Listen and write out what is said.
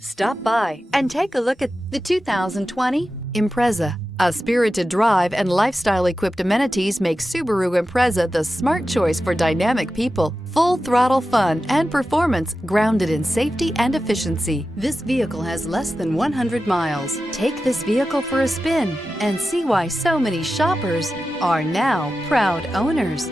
Stop by and take a look at the 2020 Impreza. A spirited drive and lifestyle-equipped amenities make Subaru Impreza the smart choice for dynamic people. Full-throttle fun and performance grounded in safety and efficiency. This vehicle has less than 100 miles. Take this vehicle for a spin and see why so many shoppers are now proud owners.